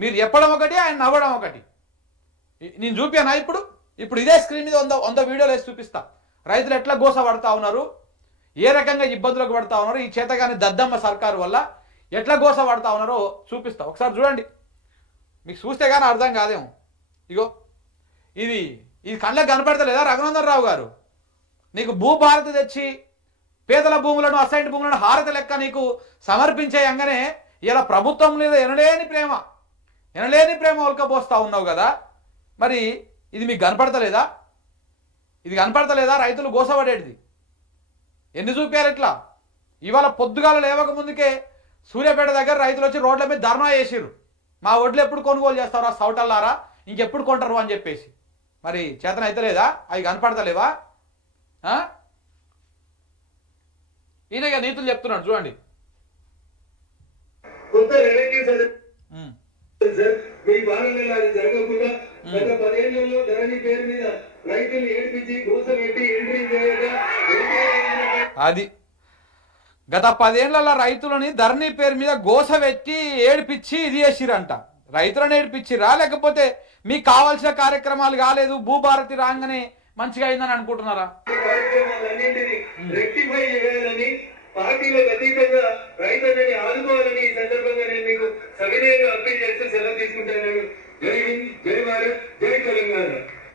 మీరు చెప్పడం ఒకటి, ఆయన నవ్వడం ఒకటి. నేను చూపానా ఇప్పుడు ఇప్పుడు ఇదే స్క్రీన్ మీద 100 వీడియోలు వేసి చూపిస్తా. రైతులు ఎట్లా గోస పడతా ఉన్నారు, ఏ రకంగా ఇబ్బందులకు పడతా ఉన్నారు, ఈ చేతగాని దద్దమ్మ సర్కారు వల్ల ఎట్లా గోస పడతా ఉన్నారో చూపిస్తా. ఒకసారి చూడండి, మీకు చూస్తే కానీ అర్థం కాదేమో. ఇగో ఇది కళ్ళకు కనపడతలేదా రఘునందన్ రావు గారు? నీకు భూభారతి తెచ్చి పేదల భూములను, అసైన్డ్ భూములను హారతి లెక్క నీకు సమర్పించే అంగనే ఇలా ప్రభుత్వం మీద ఎనలేని ప్రేమ ఉల్కపోస్తా ఉన్నావు కదా. మరి ఇది మీకు కనపడతలేదా? ఇది కనపడతలేదా? రైతులు గోసపడేటిది ఎన్ని చూపారు ఇట్లా? ఇవాళ పొద్దుగాల లేవక ముందుకే సూర్యాపేట దగ్గర రైతులు వచ్చి రోడ్ల మీద ధర్నా చేసిర్రు. మా ఒడ్లు ఎప్పుడు కొనుగోలు చేస్తారా సౌటల్లారా, ఇంకెప్పుడు కొంటారు అని చెప్పేసి. మరి చేతన అయితే లేదా? అవి కనపడతలేవా? ఈయనగా నీతులు చెప్తున్నాడు చూడండి. అది గత 10 ఏళ్లలో రైతులని ధరణి పేరు మీద గోస పెట్టి ఏడిపించి ఇది చేసిరంట. రైతులను ఏడిపించిరా, లేకపోతే మీకు కావాల్సిన కార్యక్రమాలు కాలేదు భూభారతి రాగానే మంచిగా అయిందని అనుకుంటున్నారా? పార్టీలకు అతీతంగా రైతులని ఆదుకోవాలని ఈ సందర్భంగా నేను మీకు సవినయంగా అప్పీల్ చేస్తూ సెలవు తీసుకుంటున్నాను. జై హింద్, జై భారత్, జై తెలంగాణ.